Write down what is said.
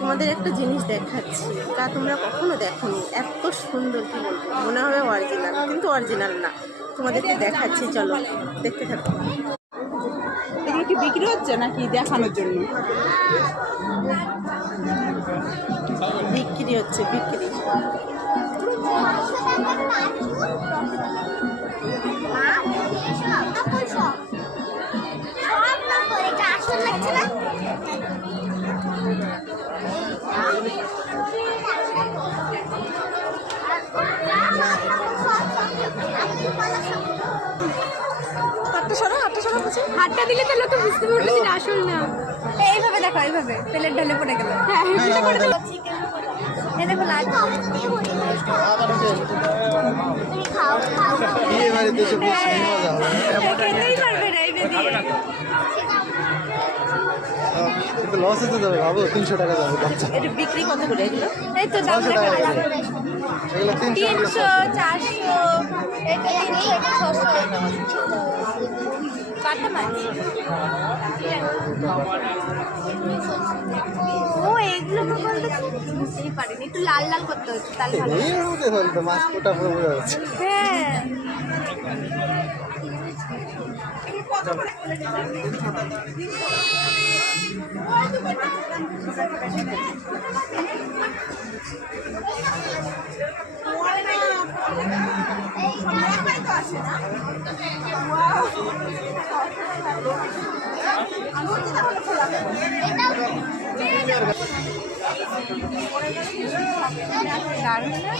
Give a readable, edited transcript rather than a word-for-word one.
তোমাদের একটা জিনিস দেখাচ্ছি, তা তোমরা কখনো দেখোনি। এত সুন্দর, কি বলবো, মনে হবে অরিজিনাল, কিন্তু অরিজিনাল না। তোমাদেরকে দেখাচ্ছি, চলো দেখতে থাকো। এগুলো কি বিক্রি হচ্ছে নাকি দেখানোর জন্য? বিক্রি হচ্ছে, বিক্রি। হাতটা দিলে তো লোকে বুঝতে পারবে যে আসল না। এইভাবে দেখো, এইভাবে প্লেট ঢালে পড়ে গেল। হ্যাঁ, এই দেখো লাল। খেতেই পারবে না এইটা দিয়ে। লস হতে যাবে, ভাবো 300 টাকা যাবে। এটা বিক্রি কত করে এগুলো? এই তো দাম দেখা এগুলো 300, 400, এটা 300, এটা 600। কাটা মাছ। ও এগুলো তো বলতে বুঝতেই পারিনি, একটু লাল লাল করতে হচ্ছে তাহলে ভালো। এর মধ্যে বলতো মাছ কোটা পুরো বোঝা যাচ্ছে। হ্যাঁ, দারুণ না?